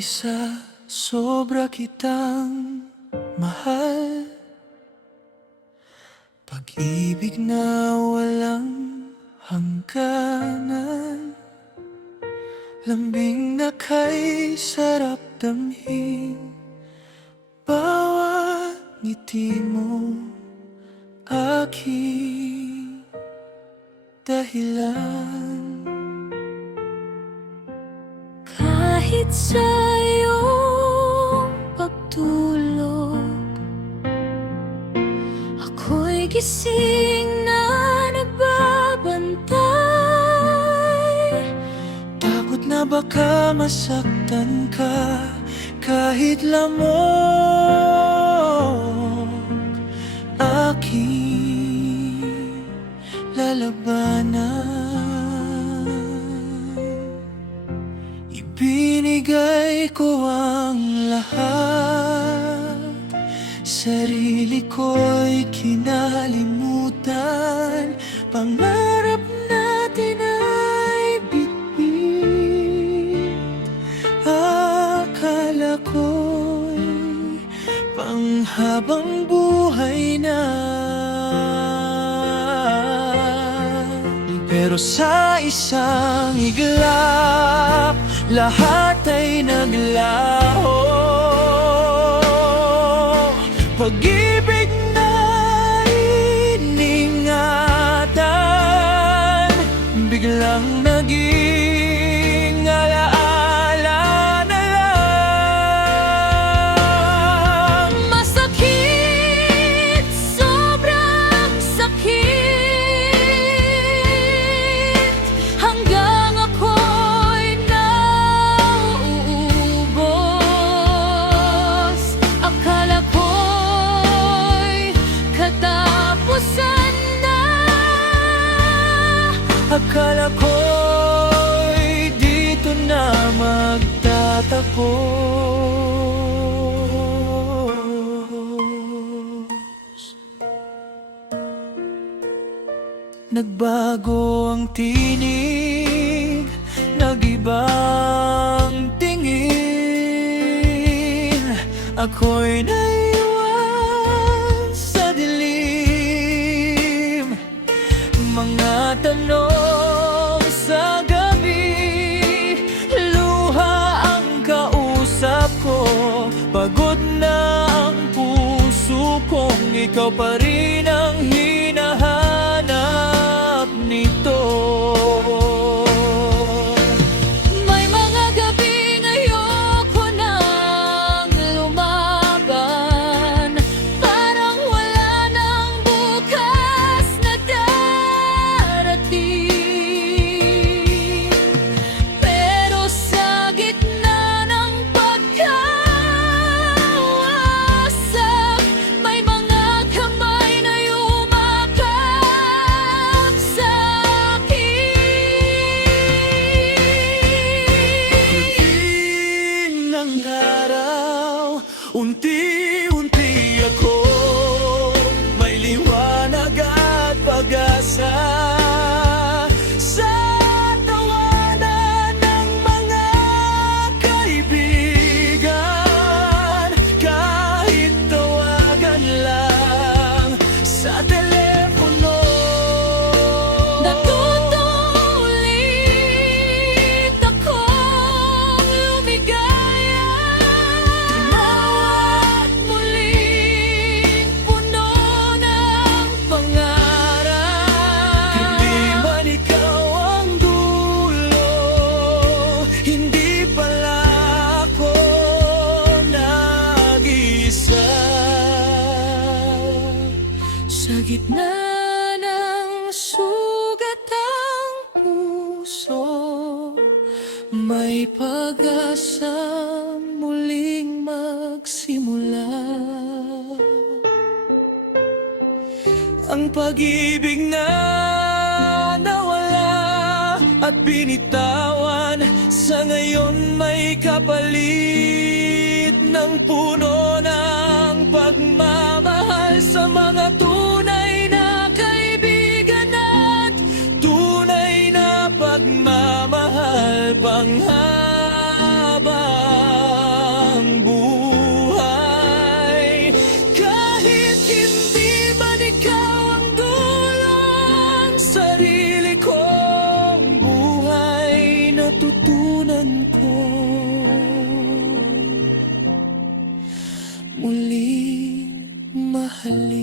umpisa, sobra kitang mahal. Pag-ibig na walang hangganan, lambing na kay sarap damhin. Bawat ngiti mo aking dahilan. Kahit sa iyong pagtulog, ako'y gising na nagbabantay. Takot na baka masaktan ka kahit lamok, aking lalabanan. Ibinigay ko ang lahat, sarili ko'y kinalimutan. Pangarap natin ay bitbit, akala ko'y panghabang buhay na. Pero sa isang iglap, lahat ay naglaho. Pag-ibig na iningatan, biglang naging alaala na lang. Masakit, sobrang sakit, hanggang ako'y nauubos. Akala ko'y katapusan na, Akala ko'y dito na magtatapos. Nagbago ang tinig, nag-ibang tingin. Ako'y naiwan sa dilim, mga tanong sa gabi, luha ang kausap ko. Pagod na ang puso kong ikaw pa rin ang hinahanap nito. may mga gabing ayoko nang lumaban. Parang wala nang bukas na darating. Pero sa gitna ng pagkawasak, may mga kamay na yumakap sa akin. Ng araw, unti-unti ako may liwanag at pag-asa. Sa tawanan ng mga kaibigan, kahit tawagan lang sa telepono. Natutulit akong lumigaya, tumawag muling puno ng pangarap. Hindi man ikaw ang dulo, hindi pala ako nag-isa. Sa gitna ng sugat ang puso, may pag-asa muling magsimula. Ang pag-ibig na nawala at binitawan, sa ngayon may kapalit ng puno ng pagmamahal sa mga tunay na kaibigan at tunay na pagmamahal panghaba. halip